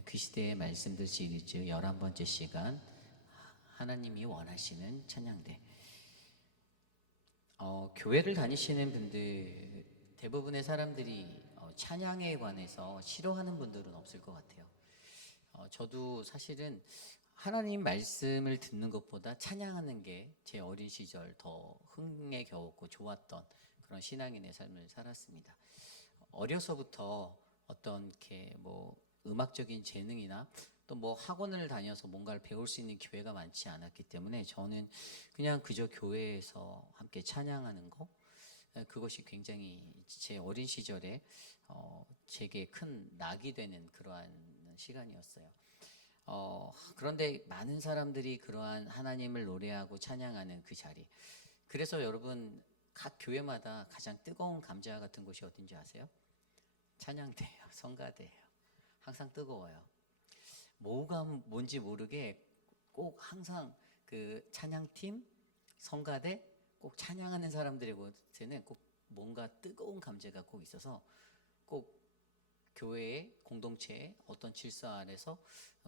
그 시대의 말씀들 시리즈 11번째 시간, 하나님이 원하시는 찬양대. 교회를 다니시는 분들 대부분의 사람들이 찬양에 관해서 싫어하는 분들은 없을 것 같아요. 저도 사실은 하나님 말씀을 듣는 것보다 찬양하는 게 제 어린 시절 더 흥에 겨웠고 좋았던 그런 신앙인의 삶을 살았습니다. 어려서부터 어떤 이렇게 음악적인 재능이나 또 학원을 다녀서 뭔가를 배울 수 있는 기회가 많지 않았기 때문에 저는 그냥 그저 교회에서 함께 찬양하는 거, 그것이 굉장히 제 어린 시절에 제게 큰 낙이 되는 그러한 시간이었어요. 그런데 많은 사람들이 그러한 하나님을 노래하고 찬양하는 그 자리. 그래서 여러분, 각 교회마다 가장 뜨거운 감자 같은 곳이 어딘지 아세요? 찬양대예요. 성가대예요. 항상 뜨거워요. 뭐가 뭔지 모르게 꼭 항상 그 찬양팀, 성가대, 꼭 찬양하는 사람들의 곳에는 꼭 뭔가 뜨거운 감재가 꼭 있어서 꼭 교회의 공동체의 어떤 질서 안에서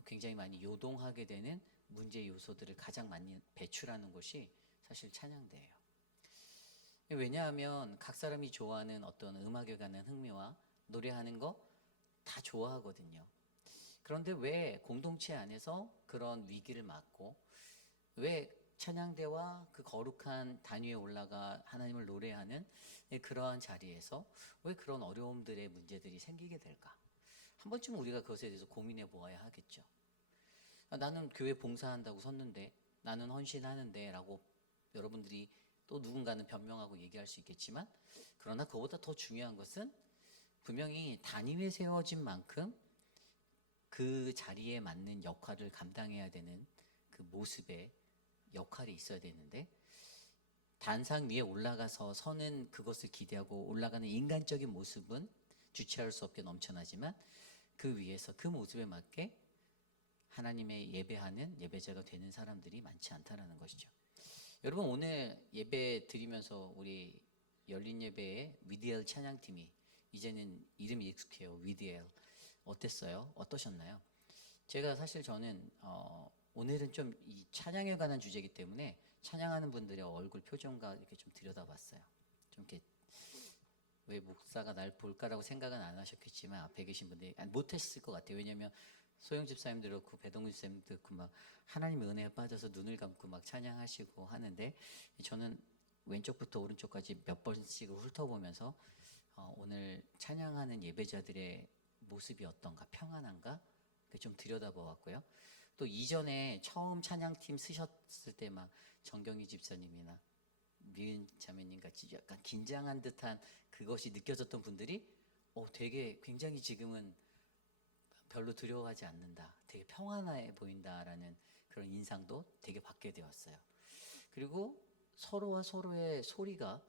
굉장히 많이 요동하게 되는 문제 요소들을 가장 많이 배출하는 곳이 사실 찬양대예요. 왜냐하면 각 사람이 좋아하는 어떤 음악에 관한 흥미와 노래하는 거 다 좋아하거든요. 그런데 왜 공동체 안에서 그런 위기를 맞고, 왜 찬양대와 그 거룩한 단위에 올라가 하나님을 노래하는 그러한 자리에서 왜 그런 어려움들의 문제들이 생기게 될까? 한 번쯤 우리가 그것에 대해서 고민해 보아야 하겠죠. 나는 교회 봉사한다고 섰는데, 나는 헌신하는데 라고 여러분들이 또 누군가는 변명하고 얘기할 수 있겠지만, 그러나 그보다 더 중요한 것은 분명히 단위에 세워진 만큼 그 자리에 맞는 역할을 감당해야 되는 그 모습에 역할이 있어야 되는데, 단상 위에 올라가서 서는 그것을 기대하고 올라가는 인간적인 모습은 주체할 수 없게 넘쳐나지만, 그 위에서 그 모습에 맞게 하나님의 예배하는 예배자가 되는 사람들이 많지 않다라는 것이죠. 여러분, 오늘 예배 드리면서 우리 열린 예배의 위디엘 찬양팀이, 이제는 이름이 익숙해요. 위디엘. 어땠어요? 어떠셨나요? 제가 사실 저는 오늘은 좀 이 찬양에 관한 주제이기 때문에 찬양하는 분들의 얼굴 표정과 이렇게 좀 들여다봤어요. 좀 이렇게 왜 목사가 날 볼까라고 생각은 안 하셨겠지만 앞에 계신 분들이 못했을 것 같아요. 왜냐하면 소영 집사님도 그렇고 배동훈 집사님도 그렇고 막 하나님의 은혜에 빠져서 눈을 감고 막 찬양하시고 하는데, 저는 왼쪽부터 오른쪽까지 몇 번씩 훑어보면서 오늘 찬양하는 예배자들의 모습이 어떤가, 평안한가 좀 들여다보았고요. 또 이전에 처음 찬양팀 쓰셨을 때 막 정경희 집사님이나 미은 자매님 같이 약간 긴장한 듯한 그것이 느껴졌던 분들이 되게 굉장히 지금은 별로 두려워하지 않는다, 되게 평안해 보인다라는 그런 인상도 되게 받게 되었어요. 그리고 서로와 서로의 소리가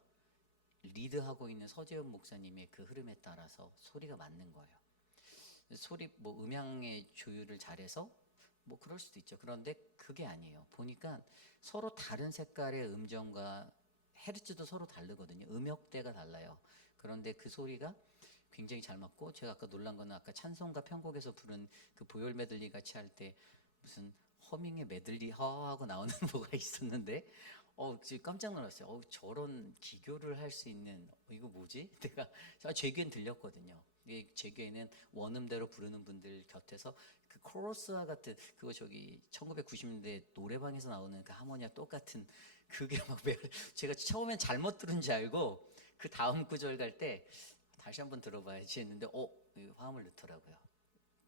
리드하고 있는 서재훈 목사님의 그 흐름에 따라서 소리가 맞는 거예요. 소리 음향의 조율을 잘해서 그럴 수도 있죠. 그런데 그게 아니에요. 보니까 서로 다른 색깔의 음정과 헤르츠도 서로 다르거든요. 음역대가 달라요. 그런데 그 소리가 굉장히 잘 맞고, 제가 아까 놀란 거는 아까 찬송가 편곡에서 부른 그 보혈 메들리 같이 할 때 무슨 허밍의 메들리 하고 나오는 뭐가 있었는데 지금 깜짝 놀랐어요. 저런 기교를 할 수 있는, 이거 뭐지? 제 귀엔 들렸거든요. 이게 제 귀에는 원음대로 부르는 분들 곁에서 그 코러스와 같은 그거, 저기 1990년대 노래방에서 나오는 그 하모니와 똑같은 그게 제가 처음엔 잘못 들은 줄 알고 그 다음 구절 갈 때 다시 한번 들어봐야지 했는데 화음을 넣더라고요.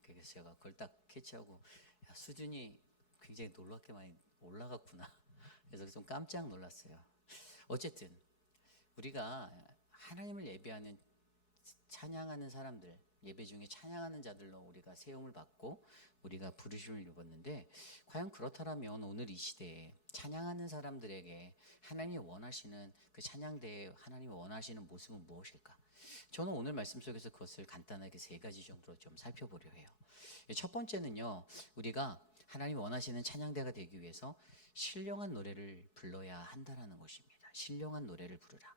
그래서 제가 그걸 딱 캐치하고, 야, 수준이 굉장히 놀랍게 많이 올라갔구나. 그래서 좀 깜짝 놀랐어요. 어쨌든 우리가 하나님을 예배하는, 찬양하는 사람들, 예배 중에 찬양하는 자들로 우리가 세움을 받고 우리가 부르심을 입었는데, 과연 그렇다면 오늘 이 시대에 찬양하는 사람들에게 하나님이 원하시는 그 찬양대에 하나님이 원하시는 모습은 무엇일까? 저는 오늘 말씀 속에서 그것을 간단하게 세 가지 정도로 좀 살펴보려 해요. 첫 번째는요, 우리가 하나님이 원하시는 찬양대가 되기 위해서 신령한 노래를 불러야 한다라는 것입니다. 신령한 노래를 부르라.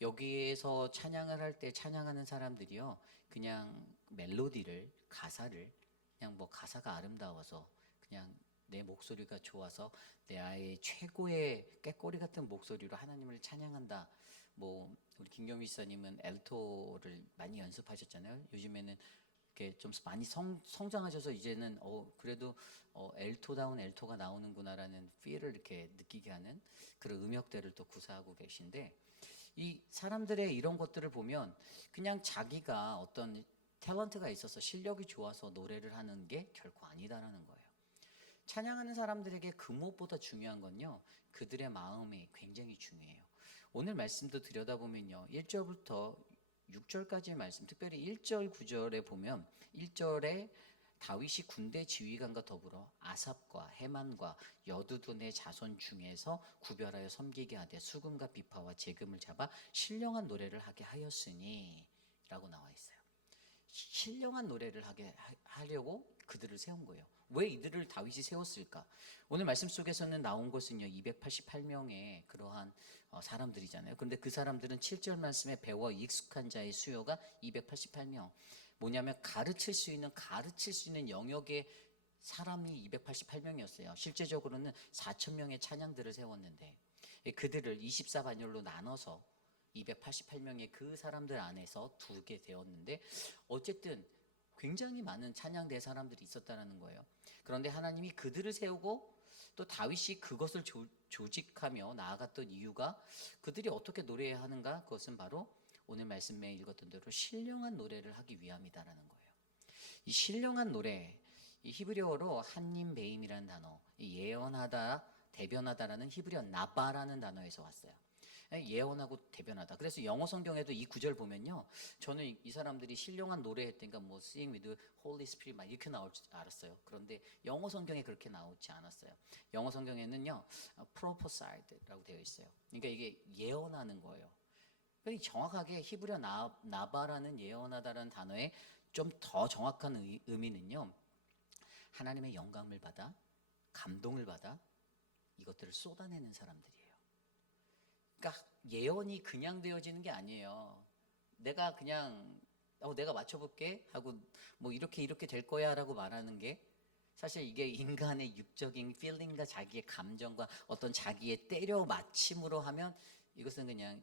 여기에서 찬양을 할 때 찬양하는 사람들이요, 그냥 멜로디를, 가사를 그냥 뭐 가사가 아름다워서 그냥 내 목소리가 좋아서 내 아이의 최고의 꾀꼬리 같은 목소리로 하나님을 찬양한다. 뭐 우리 김경미 지사님은 엘토를 많이 연습하셨잖아요. 요즘에는 이렇게 좀 많이 성장하셔서 이제는 그래도 엘토다운 엘토가 나오는구나라는 필을 이렇게 느끼게 하는 그런 음역대를 또 구사하고 계신데, 이 사람들의 이런 것들을 보면 그냥 자기가 어떤 탤런트가 있어서 실력이 좋아서 노래를 하는 게 결코 아니다라는 거예요. 찬양하는 사람들에게 그 무엇보다 중요한 건요, 그들의 마음이 굉장히 중요해요. 오늘 말씀도 들여다보면요, 1절부터 6절까지의 말씀, 특별히 1절 9절에 보면 1절에 다윗이 군대 지휘관과 더불어 아삽과 헤만과 여두둔의 자손 중에서 구별하여 섬기게 하되 수금과 비파와 제금을 잡아 신령한 노래를 하게 하였으니 라고 나와 있어요. 신령한 노래를 하려고 그들을 세운 거예요. 왜 이들을 다윗이 세웠을까? 오늘 말씀 속에서는 나온 것은요, 288명의 그러한 사람들이잖아요. 그런데 그 사람들은 7절 말씀에 배워 익숙한 자의 수요가 288명. 뭐냐면 가르칠 수 있는 영역의 사람이 288명이었어요. 실제적으로는 4,000명의 찬양들을 세웠는데 그들을 24반열로 나눠서 288명의 그 사람들 안에서 두게 되었는데, 어쨌든 굉장히 많은 찬양대 사람들이 있었다는 거예요. 그런데 하나님이 그들을 세우고 또 다윗이 그것을 조직하며 나아갔던 이유가, 그들이 어떻게 노래해야 하는가? 그것은 바로 오늘 말씀에 읽었던 대로 신령한 노래를 하기 위함이다라는 거예요. 이 신령한 노래, 이 히브리어로 한님 베임이라는 단어, 예언하다, 대변하다라는 히브리어 나바라는 단어에서 왔어요. 예언하고 대변하다. 그래서 영어 성경에도 이 구절 보면요, 저는 이 사람들이 신령한 노래했다니까 뭐 sing with Holy Spirit 막 이렇게 나올 줄 알았어요. 그런데 영어 성경에 그렇게 나오지 않았어요. 영어 성경에는요, prophesied라고 되어 있어요. 그러니까 이게 예언하는 거예요. 그러니까 정확하게 히브리어 나바라는 예언하다라는 단어의 좀 더 정확한 의미는요, 하나님의 영감을 받아, 감동을 받아 이것들을 쏟아내는 사람들이에요. 그러니까 예언이 그냥 되어지는 게 아니에요. 내가 그냥 내가 맞춰볼게 하고 뭐 이렇게 될 거야라고 말하는 게, 사실 이게 인간의 육적인 필링과 자기의 감정과 어떤 자기의 때려 맞춤으로 하면 이것은 그냥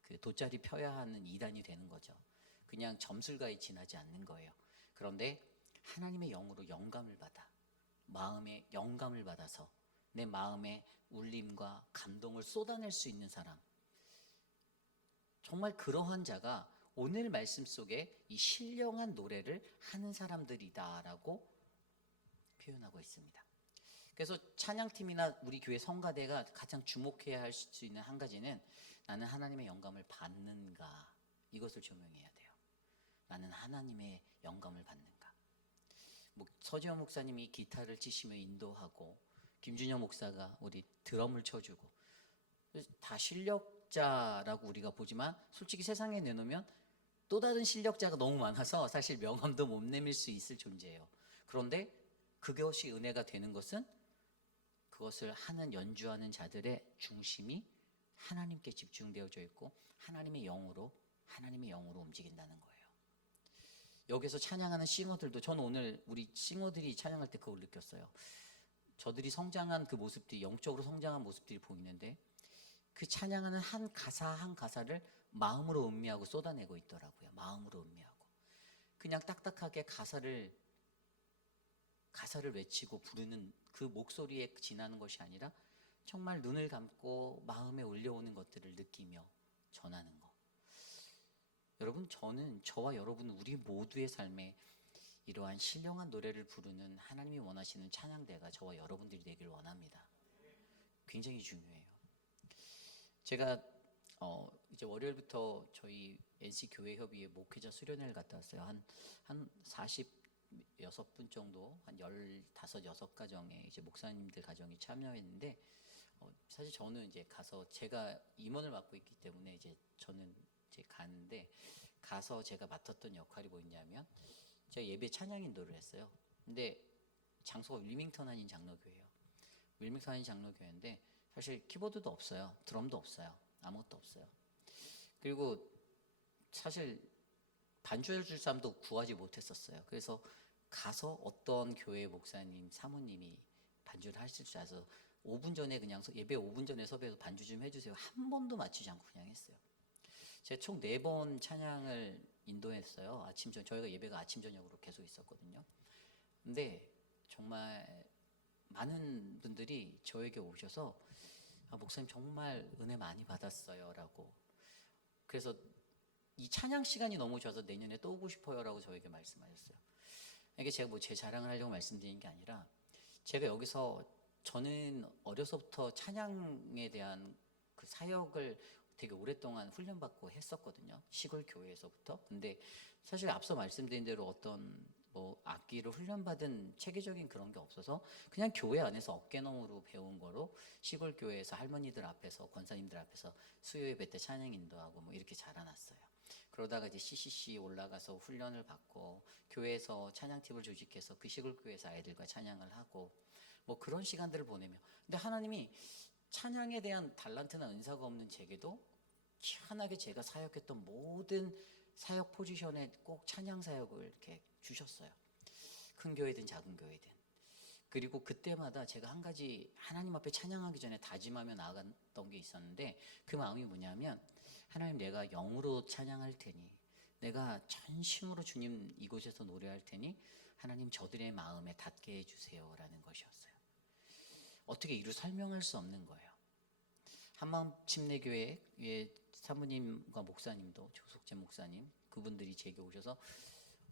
그 돗자리 펴야 하는 이단이 되는 거죠. 그냥 점술가에 지나지 않는 거예요. 그런데 하나님의 영으로 영감을 받아, 마음의 영감을 받아서 내 마음의 울림과 감동을 쏟아낼 수 있는 사람, 정말 그러한 자가 오늘 말씀 속에 이 신령한 노래를 하는 사람들이다라고 표현하고 있습니다. 그래서 찬양팀이나 우리 교회 성가대가 가장 주목해야 할 수 있는 한 가지는, 나는 하나님의 영감을 받는가, 이것을 조명해야 돼요. 나는 하나님의 영감을 받는가. 서지현 목사님이 기타를 치시며 인도하고, 김준영 목사가 우리 드럼을 쳐주고, 다 실력자라고 우리가 보지만 솔직히 세상에 내놓으면 또 다른 실력자가 너무 많아서 사실 명함도 못 내밀 수 있을 존재예요. 그런데 그것이 은혜가 되는 것은, 그것을 하는 연주하는 자들의 중심이 하나님께 집중되어져 있고 하나님의 영으로 움직인다는 거예요. 여기서 찬양하는 싱어들도, 저는 오늘 우리 싱어들이 찬양할 때 그걸 느꼈어요. 저들이 성장한 그 모습들이, 영적으로 성장한 모습들이 보이는데, 그 찬양하는 한 가사 한 가사를 마음으로 음미하고 쏟아내고 있더라고요. 마음으로 음미하고. 그냥 딱딱하게 가사를 외치고 부르는 그 목소리에 지나는 것이 아니라 정말 눈을 감고 마음에 올려오는 것들을 느끼며 전하는 것. 여러분, 저와 여러분 우리 모두의 삶에 이러한 신령한 노래를 부르는 하나님이 원하시는 찬양대가 저와 여러분들이 되길 원합니다. 굉장히 중요해요. 제가 이제 월요일부터 저희 NC 교회 협의회 목회자 수련회를 갔다 왔어요. 한 46분 정도, 한 15, 6가정의 이제 목사님들 가정이 참여했는데, 사실 저는 이제 가서, 제가 임원을 맡고 있기 때문에 이제 저는 이제 가는데, 가서 제가 맡았던 역할이 뭐였냐면, 제가 예배 찬양 인도를 했어요. 근데 장소가 윌밍턴 한인 장로교회예요. 윌밍턴 한인 장로교회인데 사실 키보드도 없어요. 드럼도 없어요. 아무것도 없어요. 그리고 사실 반주해 줄 사람도 구하지 못했었어요. 그래서 가서 어떤 교회 목사님, 사모님이 반주를 하실 줄 알아서 5분 전에 그냥 예배 5분 전에 섭외해서 반주 좀 해주세요. 한 번도 맞추지 않고 그냥 했어요. 제가 총 4번 찬양을 인도했어요. 저희가 예배가 아침 저녁으로 계속 있었거든요. 근데 정말 많은 분들이 저에게 오셔서 목사님 정말 은혜 많이 받았어요 라고. 그래서 이 찬양 시간이 너무 좋아서 내년에 또 오고 싶어요 라고 저에게 말씀하셨어요. 이게 제가 뭐 제 자랑을 하려고 말씀드리는 게 아니라, 제가 여기서, 저는 어려서부터 찬양에 대한 그 사역을 되게 오랫동안 훈련받고 했었거든요. 시골 교회에서부터. 근데 사실 앞서 말씀드린 대로 어떤 뭐 악기를 훈련받은 체계적인 그런 게 없어서 그냥 교회 안에서 어깨너머로 배운 거로 시골 교회에서 할머니들 앞에서, 권사님들 앞에서 수요 예배 때 찬양 인도하고 뭐 이렇게 자라났어요. 그러다가 이제 CCC 올라가서 훈련을 받고 교회에서 찬양팀을 조직해서 그 시골 교회에서 아이들과 찬양을 하고 뭐 그런 시간들을 보내며, 근데 하나님이 찬양에 대한 달란트나 은사가 없는 제게도 희한하게 제가 사역했던 모든 사역 포지션에 꼭 찬양 사역을 이렇게 주셨어요. 큰 교회든 작은 교회든. 그리고 그때마다 제가 한 가지 하나님 앞에 찬양하기 전에 다짐하며 나아갔던 게 있었는데, 그 마음이 뭐냐면, 하나님, 내가 영으로 찬양할 테니, 내가 전심으로 주님 이곳에서 노래할 테니 하나님 저들의 마음에 닿게 해주세요 라는 것이었어요. 어떻게 이루 설명할 수 없는 거예요. 한마음 침례교회의 사모님과 목사님도, 조석재 목사님, 그분들이 제게 오셔서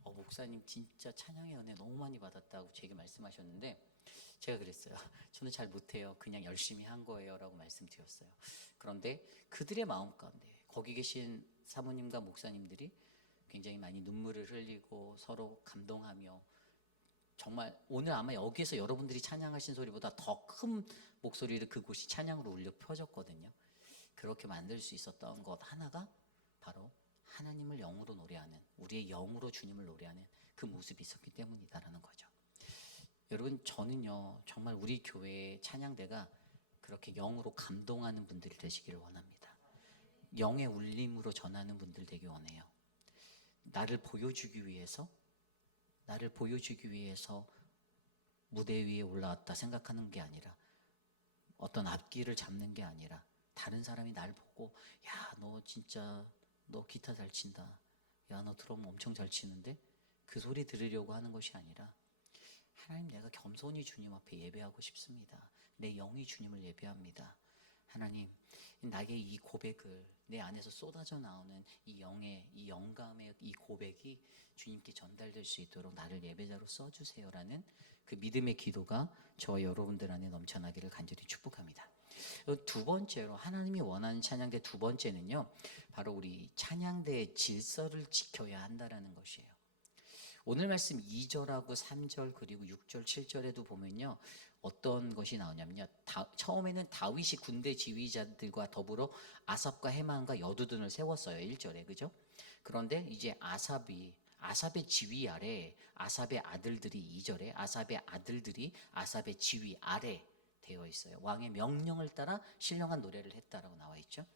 목사님 진짜 찬양의 은혜 너무 많이 받았다고 제게 말씀하셨는데, 제가 그랬어요. 저는 잘 못해요. 그냥 열심히 한 거예요 라고 말씀드렸어요. 그런데 그들의 마음 가운데 거기 계신 사모님과 목사님들이 굉장히 많이 눈물을 흘리고 서로 감동하며, 정말 오늘 아마 여기에서 여러분들이 찬양하신 소리보다 더 큰 목소리를 그곳이 찬양으로 울려 펴졌거든요. 그렇게 만들 수 있었던 것 하나가 바로 하나님을 영으로 노래하는, 우리의 영으로 주님을 노래하는 그 모습이 있었기 때문이다라는 거죠. 여러분, 저는요 정말 우리 교회의 찬양대가 그렇게 영으로 감동하는 분들이 되시기를 원합니다. 영의 울림으로 전하는 분들 되기 원해요. 나를 보여주기 위해서 무대 위에 올라왔다 생각하는 게 아니라, 어떤 앞길을 잡는 게 아니라, 다른 사람이 날 보고 야, 너 진짜 너 기타 잘 친다, 야, 너 드럼 엄청 잘 치는데, 그 소리 들으려고 하는 것이 아니라, 하나님, 내가 겸손히 주님 앞에 예배하고 싶습니다. 내 영이 주님을 예배합니다. 하나님, 나의 이 고백을, 내 안에서 쏟아져 나오는 이 영감의 이 고백이 주님께 전달될 수 있도록 나를 예배자로 써주세요라는 그 믿음의 기도가 저와 여러분들 안에 넘쳐나기를 간절히 축복합니다. 두 번째로, 하나님이 원하는 찬양대 두 번째는요, 바로 우리 찬양대의 질서를 지켜야 한다라는 것이에요. 오늘 말씀 2절하고 3절 그리고 6절 7절에도 보면요, 어떤 것이 나오냐면요, 처음에는 다윗이 군대 지휘자들과 더불어 아삽과 헤만과 여두둔을 세웠어요. 1절에, 그죠? 그런데 이제 아삽의 지휘 아래 아삽의 아들들이, 2절에 아삽의 아들들이 아삽의 지휘 아래 되어 있어요. 왕의 명령을 따라 신령한 노래를 했다라고 나와 있죠.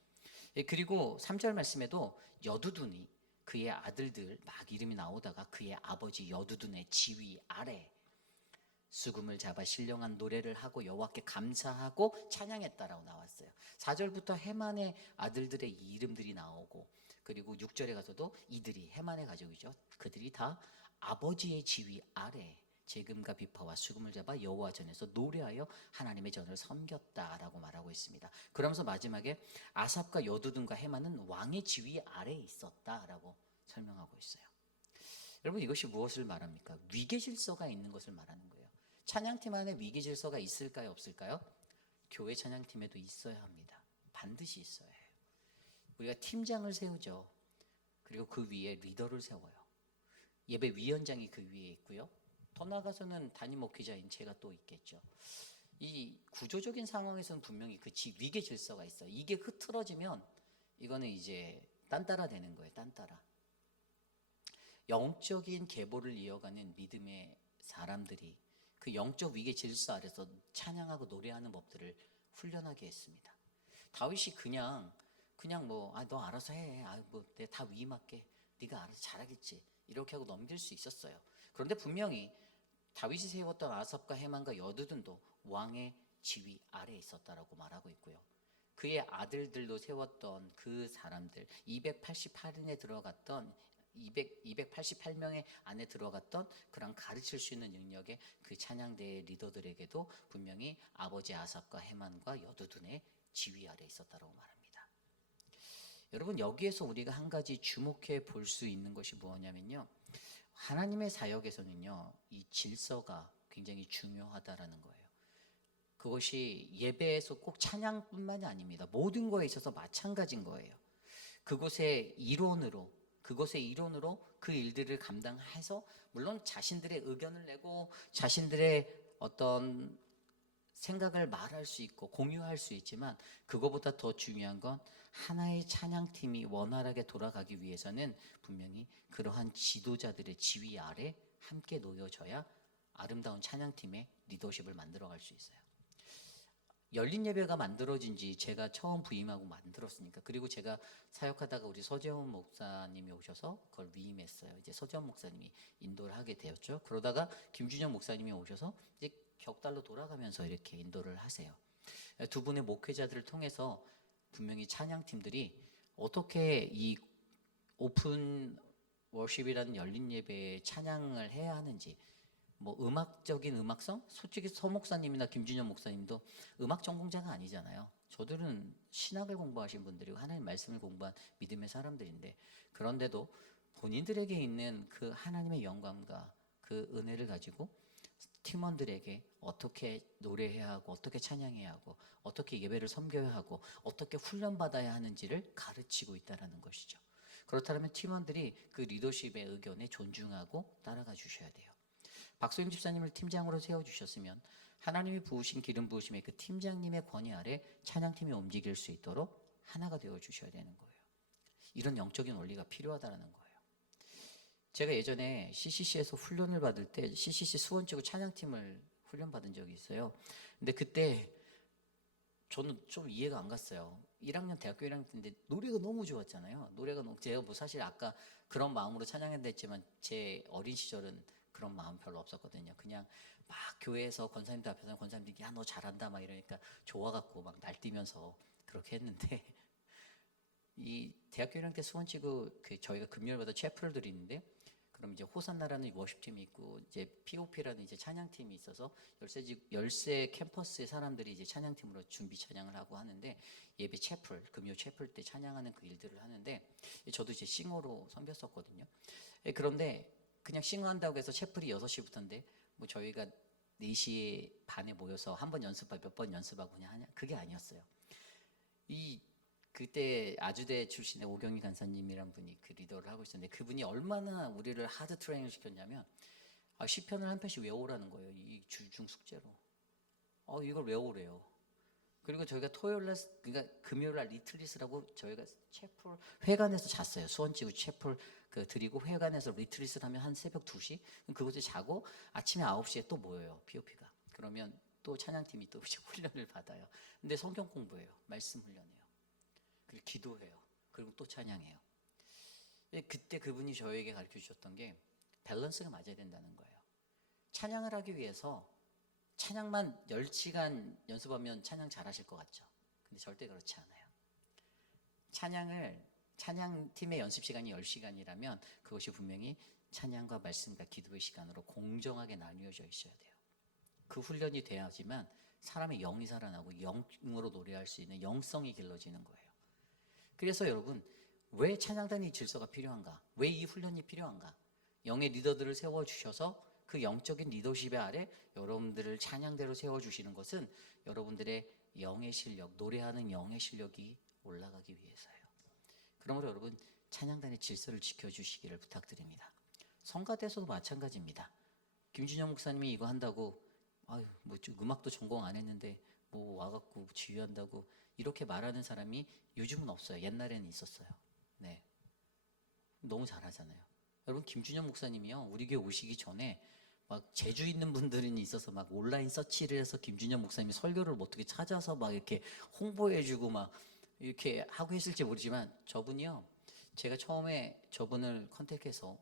그리고 3절 말씀에도 여두둔이, 그의 아들들 막 이름이 나오다가 그의 아버지 여두둔의 지휘 아래 수금을 잡아 신령한 노래를 하고 여호와께 감사하고 찬양했다라고 나왔어요. 4절부터 헤만의 아들들의 이름들이 나오고, 그리고 6절에 가서도 이들이, 헤만의 가족이죠, 그들이 다 아버지의 지휘 아래 재금과 비파와 수금을 잡아 여호와 전에서 노래하여 하나님의 전을 섬겼다라고 말하고 있습니다. 그러면서 마지막에 아삽과 여두둔과 헤만은 왕의 지휘 아래에 있었다라고 설명하고 있어요. 여러분, 이것이 무엇을 말합니까? 위계 질서가 있는 것을 말하는 거예요. 찬양팀 안에 위계 질서가 있을까요, 없을까요? 교회 찬양팀에도 있어야 합니다. 반드시 있어야 해요. 우리가 팀장을 세우죠. 그리고 그 위에 리더를 세워요. 예배 위원장이 그 위에 있고요. 더 나아가서는 담임 목회자인 제가 또 있겠죠. 이 구조적인 상황에서는 분명히 그 위계 질서가 있어요. 이게 흐트러지면 이거는 이제 딴따라 되는 거예요. 딴따라. 영적인 계보를 이어가는 믿음의 사람들이 그 영적 위계 질서 아래서 찬양하고 노래하는 법들을 훈련하게 했습니다. 다윗이 그냥 뭐 너 알아서 해, 뭐 내가 다 위임할게, 네가 알아서 잘하겠지 이렇게 하고 넘길 수 있었어요. 그런데 분명히 다윗이 세웠던 아삽과 헤만과 여두둔도 왕의 지위 아래에 있었다라고 말하고 있고요. 그의 아들들도 세웠던 그 사람들 288인에 들어갔던 288명의 안에 들어갔던 그런 가르칠 수 있는 능력의 그 찬양대의 리더들에게도 분명히 아버지 아삽과 헤만과 여두둔의 지위 아래에 있었다고 말합니다. 여러분, 여기에서 우리가 한 가지 주목해 볼 수 있는 것이 뭐냐면요, 하나님의 사역에서는요 이 질서가 굉장히 중요하다라는 거예요. 그것이 예배에서 꼭 찬양뿐만이 아닙니다. 모든 거에 있어서 마찬가지인 거예요. 그것의 이론으로 그 일들을 감당해서 물론 자신들의 의견을 내고 자신들의 어떤 생각을 말할 수 있고 공유할 수 있지만, 그거보다 더 중요한 건 하나의 찬양팀이 원활하게 돌아가기 위해서는 분명히 그러한 지도자들의 지휘 아래 함께 놓여져야 아름다운 찬양팀의 리더십을 만들어갈 수 있어요. 열린 예배가 만들어진 지 제가 처음 부임하고 만들었으니까, 그리고 제가 사역하다가 우리 서재원 목사님이 오셔서 그걸 위임했어요. 이제 서재원 목사님이 인도를 하게 되었죠. 그러다가 김준영 목사님이 오셔서 이제 격달로 돌아가면서 이렇게 인도를 하세요. 두 분의 목회자들을 통해서 분명히 찬양팀들이 어떻게 이 오픈 워십이라는 열린 예배에 찬양을 해야 하는지, 뭐 음악적인 음악성? 솔직히 서 목사님이나 김준현 목사님도 음악 전공자가 아니잖아요. 저들은 신학을 공부하신 분들이고 하나님 말씀을 공부한 믿음의 사람들인데, 그런데도 본인들에게 있는 그 하나님의 영감과 그 은혜를 가지고 팀원들에게 어떻게 노래해야 하고 어떻게 찬양해야 하고 어떻게 예배를 섬겨야 하고 어떻게 훈련받아야 하는지를 가르치고 있다는 것이죠. 그렇다면 팀원들이 그 리더십의 의견에 존중하고 따라가 주셔야 돼요. 박소임 집사님을 팀장으로 세워주셨으면 하나님이 부으신 기름 부으심의 그 팀장님의 권위 아래 찬양팀이 움직일 수 있도록 하나가 되어 주셔야 되는 거예요. 이런 영적인 원리가 필요하다는 거예요. 제가 예전에 CCC에서 훈련을 받을 때 CCC 수원지구 찬양팀을 훈련받은 적이 있어요. 근데 그때 저는 좀 이해가 안 갔어요. 1학년 대학교 1학년 때인데 노래가 너무 좋았잖아요. 노래가 너무, 제가 뭐 사실 아까 그런 마음으로 찬양했다 했지만 제 어린 시절은 그런 마음 별로 없었거든요. 그냥 막 교회에서 권사님들 앞에서 권사님들이 야 너 잘한다 막 이러니까 좋아갖고 막 날뛰면서 그렇게 했는데 이 대학교 1학년 때 수원지구 그 저희가 금요일마다 채플을 드리는데, 그럼 이제 호산나라는 워십팀이 있고 이제 POP라는 이제 찬양팀이 있어서 열세 캠퍼스의 사람들이 이제 찬양팀으로 준비 찬양을 하고 하는데, 예배 채플 금요 채플 때 찬양하는 그 일들을 하는데 저도 이제 싱어로 섬겼었거든요. 그런데 그냥 싱어한다고 해서 채플이 6시부터인데 뭐 저희가 4시 반에 모여서 한 번 연습하고 몇 번 연습하고 그냥 하냐, 그게 아니었어요. 그때 아주대 출신의 오경희 간사님이란 분이 그 리더를 하고 있었는데, 그분이 얼마나 우리를 하드 트레이닝을 시켰냐면 시편을 한 편씩 외우라는 거예요. 이 주중 숙제로. 이걸 외우래요. 그리고 저희가 토요일날, 그러니까 금요일날 리트릿이라고 저희가 채플 회관에서 잤어요. 수원지구 채플 그 드리고 회관에서 리트릿을 하면 한 새벽 2시, 그곳에 자고 아침에 9시에 또 모여요. POP가. 그러면 또 찬양팀이 또 훈련을 받아요. 근데 성경 공부해요. 말씀 훈련해요. 그리고 기도해요. 그리고 또 찬양해요. 그때 그분이 저에게 가르쳐 주셨던 게 밸런스가 맞아야 된다는 거예요. 찬양을 하기 위해서 찬양만 10시간 연습하면 찬양 잘하실 것 같죠? 근데 절대 그렇지 않아요. 찬양팀의 연습 시간이 10시간이라면 그것이 분명히 찬양과 말씀과 기도의 시간으로 공정하게 나뉘어져 있어야 돼요. 그 훈련이 돼야지만 사람의 영이 살아나고 영으로 노래할 수 있는 영성이 길러지는 거예요. 그래서 여러분, 왜 찬양단의 질서가 필요한가? 왜 이 훈련이 필요한가? 영의 리더들을 세워주셔서 그 영적인 리더십의 아래 여러분들을 찬양대로 세워주시는 것은 여러분들의 영의 실력, 노래하는 영의 실력이 올라가기 위해서예요. 그러므로 여러분, 찬양단의 질서를 지켜주시기를 부탁드립니다. 성가대에서도 마찬가지입니다. 김준영 목사님이 이거 한다고 뭐 음악도 전공 안 했는데 뭐 와갖고 지휘한다고 이렇게 말하는 사람이 요즘은 없어요. 옛날에는 있었어요. 네, 너무 잘하잖아요. 여러분, 김준영 목사님이요, 우리 교회 오시기 전에 막 제주 있는 분들이 있어서 막 온라인 서치를 해서 김준영 목사님이 설교를 어떻게 찾아서 막 이렇게 홍보해주고 막 이렇게 하고 했을지 모르지만 저분이요 제가 처음에 저분을 컨택해서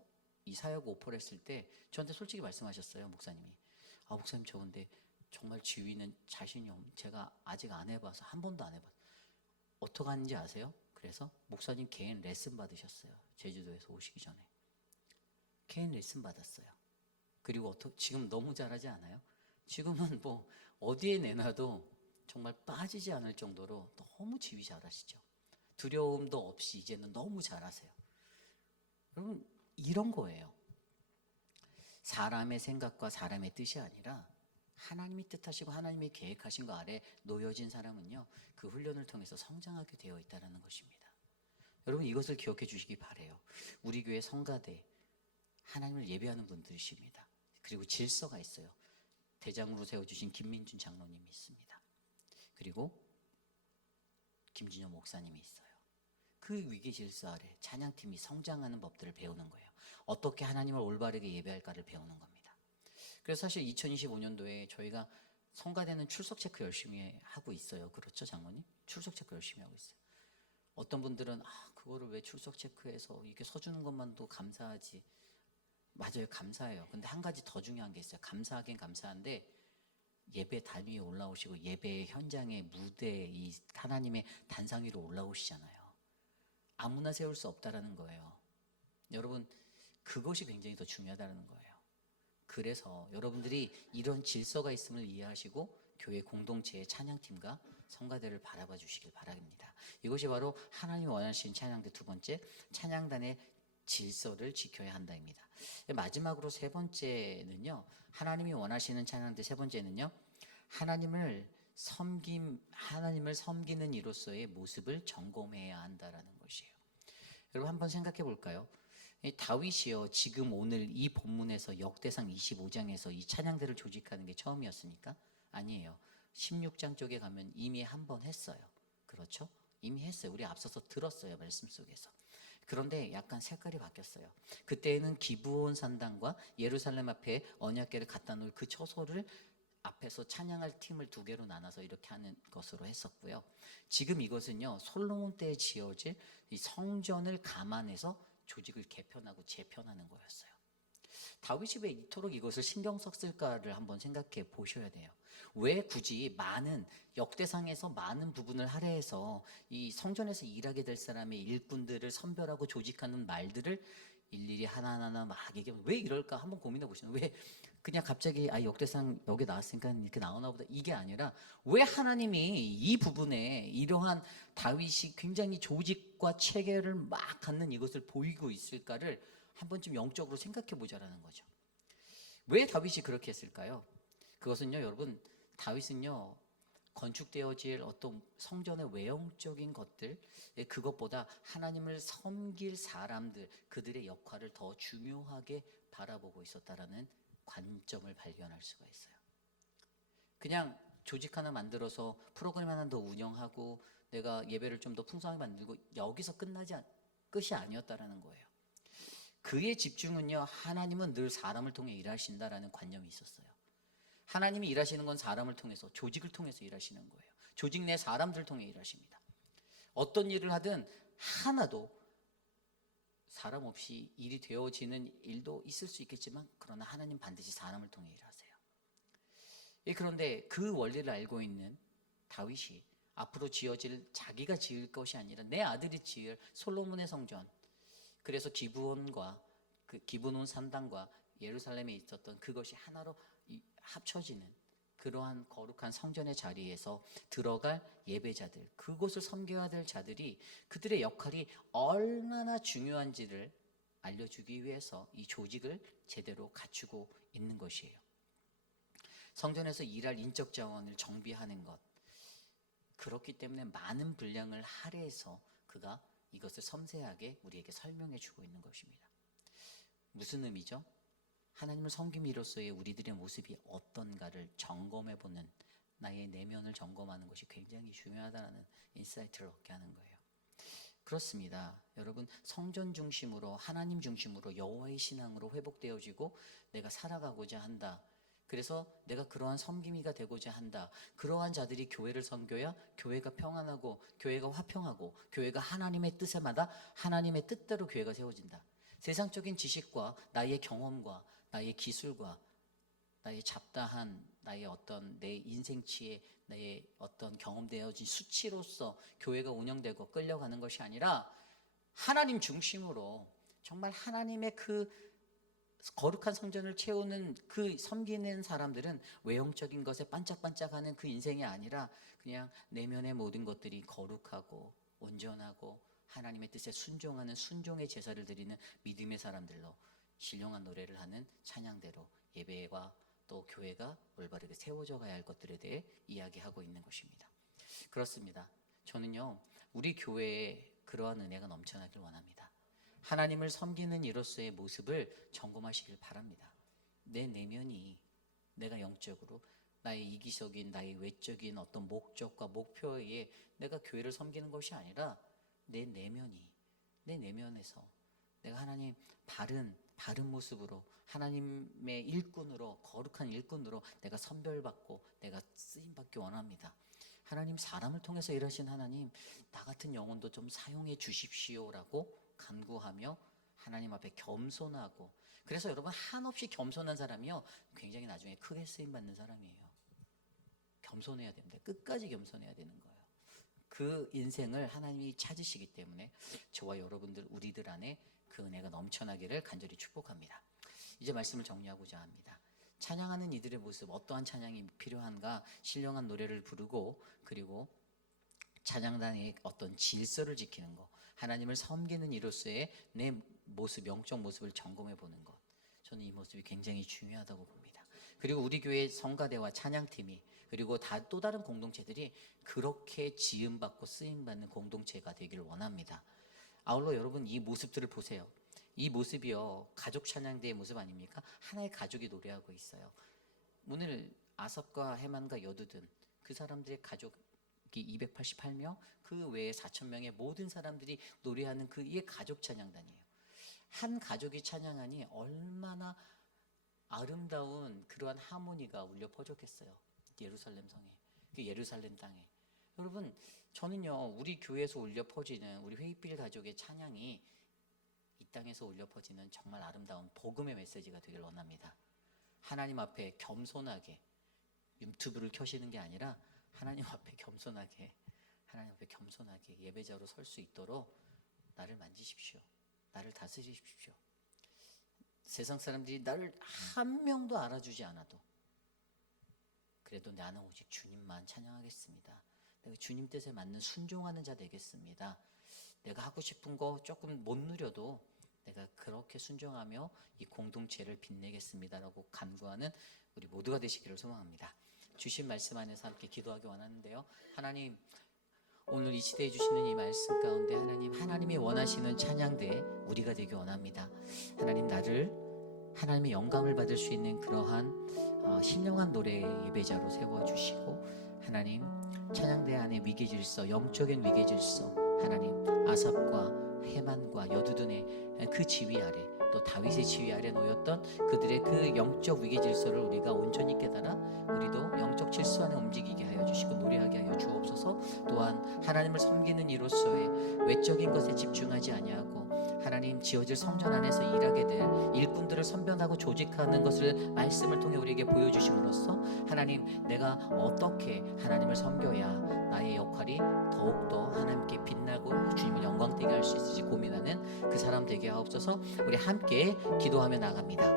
이 사역 오퍼를 했을 때 저한테 솔직히 말씀하셨어요. 목사님이. 아, 목사님, 저 근데 정말 지휘는 자신이 제가 아직 안 해봐서, 한 번도 안 해봐서. 어떻게 하는지 아세요? 그래서 목사님 개인 레슨 받으셨어요. 제주도에서 오시기 전에. 개인 레슨 받았어요. 그리고 지금 너무 잘하지 않아요? 지금은 뭐 어디에 내놔도 정말 빠지지 않을 정도로 너무 지휘 잘하시죠. 두려움도 없이 이제는 너무 잘하세요. 여러분, 이런 거예요. 사람의 생각과 사람의 뜻이 아니라 하나님이 뜻하시고 하나님이 계획하신 거 아래 놓여진 사람은요, 그 훈련을 통해서 성장하게 되어 있다는 것입니다. 여러분, 이것을 기억해 주시기 바라요. 우리 교회 성가대 하나님을 예배하는 분들이십니다. 그리고 질서가 있어요. 대장으로 세워주신 김민준 장로님이 있습니다. 그리고 김진영 목사님이 있어요. 그 위기 질서 아래 찬양팀이 성장하는 법들을 배우는 거예요. 어떻게 하나님을 올바르게 예배할까를 배우는 겁니다. 그래서 사실 2025년도에 저희가 성가대는 출석 체크 열심히 하고 있어요. 그렇죠, 장로님? 출석 체크 열심히 하고 있어요. 어떤 분들은 그거를 왜 출석 체크해서 이렇게 서주는 것만도 감사하지. 맞아요, 감사해요. 근데 한 가지 더 중요한 게 있어요. 감사하긴 감사한데 예배 단 위에 올라오시고 예배 현장의 무대에 이 하나님의 단상 위로 올라오시잖아요. 아무나 세울 수 없다라는 거예요. 여러분, 그것이 굉장히 더 중요하다는 거예요. 그래서 여러분들이 이런 질서가 있음을 이해하시고 교회 공동체의 찬양팀과 성가대를 바라봐 주시길 바랍니다. 이것이 바로 하나님이 원하시는 찬양대 두 번째, 찬양단의 질서를 지켜야 한다입니다. 마지막으로 세 번째는요, 하나님이 원하시는 찬양대 세 번째는요, 하나님을 섬기는 이로서의 모습을 점검해야 한다라는 것이에요. 여러분, 한번 생각해 볼까요? 다윗이요, 지금 오늘 이 본문에서 역대상 25장에서 이 찬양대를 조직하는 게 처음이었습니까? 아니에요. 16장 쪽에 가면 이미 한 번 했어요. 그렇죠? 이미 했어요. 우리 앞서서 들었어요, 말씀 속에서. 그런데 약간 색깔이 바뀌었어요. 그때는 기브온 산당과 예루살렘 앞에 언약궤를 갖다 놓을 그 처소를 앞에서 찬양할 팀을 두 개로 나눠서 이렇게 하는 것으로 했었고요. 지금 이것은요, 솔로몬 때에 지어질 이 성전을 감안해서 조직을 개편하고 재편하는 거였어요. 다윗이 왜 이토록 이것을 신경 썼을까를 한번 생각해 보셔야 돼요. 왜 굳이 많은 역대상에서 많은 부분을 할애해서 이 성전에서 일하게 될 사람의 일꾼들을 선별하고 조직하는 말들을 일일이 하나하나 막 얘기하면 왜 이럴까 한번 고민해 보시면, 왜 그냥 갑자기 역대상 여기 나왔으니까 이렇게 나오나 보다, 이게 아니라 왜 하나님이 이 부분에 이러한 다윗이 굉장히 조직과 체계를 막 갖는 이것을 보이고 있을까를 한 번쯤 영적으로 생각해 보자라는 거죠. 왜 다윗이 그렇게 했을까요? 그것은요, 여러분, 다윗은요, 건축되어질 어떤 성전의 외형적인 것들, 그것보다 하나님을 섬길 사람들, 그들의 역할을 더 중요하게 바라보고 있었다라는 관점을 발견할 수가 있어요. 그냥 조직 하나 만들어서 프로그램 하나 더 운영하고 내가 예배를 좀 더 풍성하게 만들고 여기서 끝이 아니었다라는 거예요. 그의 집중은요, 하나님은 늘 사람을 통해 일하신다라는 관념이 있었어요. 하나님이 일하시는 건 사람을 통해서, 조직을 통해서 일하시는 거예요. 조직 내 사람들 통해 일하십니다. 어떤 일을 하든 하나도 사람 없이 일이 되어지는 일도 있을 수 있겠지만, 그러나 하나님 반드시 사람을 통해 일하세요. 그런데 그 원리를 알고 있는 다윗이 앞으로 자기가 지을 것이 아니라 내 아들이 지을 솔로몬의 성전, 그래서 기브온 산당과 예루살렘에 있었던 그것이 하나로 합쳐지는 그러한 거룩한 성전의 자리에서 들어갈 예배자들, 그곳을 섬겨야 될 자들이 그들의 역할이 얼마나 중요한지를 알려주기 위해서 이 조직을 제대로 갖추고 있는 것이에요. 성전에서 일할 인적 자원을 정비하는 것, 그렇기 때문에 많은 분량을 할애해서 그가 이것을 섬세하게 우리에게 설명해 주고 있는 것입니다. 무슨 의미죠? 하나님을 섬김으로써의 우리들의 모습이 어떤가를 점검해 보는, 나의 내면을 점검하는 것이 굉장히 중요하다는 인사이트를 얻게 하는 거예요. 그렇습니다. 여러분, 성전 중심으로, 하나님 중심으로 여호와의 신앙으로 회복되어지고 내가 살아가고자 한다. 그래서 내가 그러한 섬김이가 되고자 한다. 그러한 자들이 교회를 섬겨야 교회가 평안하고 교회가 화평하고 교회가 하나님의 뜻에마다 하나님의 뜻대로 교회가 세워진다. 세상적인 지식과 나의 경험과 나의 기술과 나의 잡다한 나의 어떤 내 인생치에 나의 어떤 경험되어진 수치로서 교회가 운영되고 끌려가는 것이 아니라 하나님 중심으로 정말 하나님의 그 거룩한 성전을 채우는 그 섬기는 사람들은 외형적인 것에 반짝반짝하는 그 인생이 아니라 그냥 내면의 모든 것들이 거룩하고 온전하고 하나님의 뜻에 순종하는 순종의 제사를 드리는 믿음의 사람들로 신령한 노래를 하는 찬양대로 예배와 또 교회가 올바르게 세워져 가야 할 것들에 대해 이야기하고 있는 것입니다. 그렇습니다. 저는요, 우리 교회에 그러한 은혜가 넘쳐나길 원합니다. 하나님을 섬기는 이로서의 모습을 점검하시길 바랍니다. 내 내면이 내가 영적으로 나의 이기적인 나의 외적인 어떤 목적과 목표에 내가 교회를 섬기는 것이 아니라 내 내면에서 내가 하나님 바른 모습으로 하나님의 일꾼으로 거룩한 일꾼으로 내가 선별받고 내가 쓰임받기 원합니다. 하나님 사람을 통해서 일하신 하나님 나 같은 영혼도 좀 사용해 주십시오라고 간구하며 하나님 앞에 겸손하고 그래서 여러분 한없이 겸손한 사람이요 굉장히 나중에 크게 쓰임받는 사람이에요. 겸손해야 됩니다. 끝까지 겸손해야 되는 거예요. 그 인생을 하나님이 찾으시기 때문에 저와 여러분들 우리들 안에 그 은혜가 넘쳐나기를 간절히 축복합니다. 이제 말씀을 정리하고자 합니다. 찬양하는 이들의 모습 어떠한 찬양이 필요한가 신령한 노래를 부르고 그리고 찬양단의 어떤 질서를 지키는 것 하나님을 섬기는 이로서의 내 모습 영적 모습을 점검해 보는 것 저는 이 모습이 굉장히 중요하다고 봅니다. 그리고 우리 교회 성가대와 찬양팀이 그리고 또 다른 공동체들이 그렇게 지음받고 쓰임받는 공동체가 되기를 원합니다. 아울러 여러분 이 모습들을 보세요. 이 모습이요 가족 찬양대의 모습 아닙니까? 하나의 가족이 노래하고 있어요. 오늘 아삽과 헤만과 여두둔 그 사람들의 가족이 288명 그 외에 4,000명의 모든 사람들이 노래하는 그 이 가족 찬양단이에요. 한 가족이 찬양하니 얼마나 아름다운 그러한 하모니가 울려 퍼졌겠어요. 예루살렘 성에 그 예루살렘 땅에 여러분 저는요 우리 교회에서 울려 퍼지는 우리 회의필 가족의 찬양이 이 땅에서 울려 퍼지는 정말 아름다운 복음의 메시지가 되길 원합니다. 하나님 앞에 겸손하게 유튜브를 켜시는 게 아니라 하나님 앞에 겸손하게 예배자로 설 수 있도록 나를 만지십시오. 나를 다스리십시오. 세상 사람들이 나를 한 명도 알아주지 않아도 그래도 나는 오직 주님만 찬양하겠습니다. 내가 주님 뜻에 맞는 순종하는 자 되겠습니다. 내가 하고 싶은 거 조금 못 누려도 내가 그렇게 순종하며 이 공동체를 빛내겠습니다라고 간구하는 우리 모두가 되시기를 소망합니다. 주신 말씀 안에서 함께 기도하기 원하는데요. 하나님 오늘 이 시대에 주시는 이 말씀 가운데 하나님이 원하시는 찬양대 우리가 되기 원합니다. 하나님 나를 하나님의 영감을 받을 수 있는 그러한 신령한 노래 예배자로 세워주시고 하나님 찬양대 안에 위계질서 영적인 위계질서 하나님 아삽과 헤만과 여두둔의 그 지위 아래 또 다윗의 지위 아래 놓였던 그들의 그 영적 위계질서를 우리가 온전히 깨달아 우리도 영적 질서 안에 움직이게 하여 주시고 노래하게 하여 주옵소서. 또한 하나님을 섬기는 이로서의 외적인 것에 집중하지 아니하고 하나님 지어질 성전 안에서 일하게 될 일꾼들을 선별하고 조직하는 것을 말씀을 통해 우리에게 보여주심으로써 하나님 내가 어떻게 하나님을 섬겨야 나의 역할이 더욱더 하나님께 빛나고 주님을 영광되게 할 수 있을지 고민하는 그 사람 되게 하옵소서. 우리 함께 기도하며 나갑니다.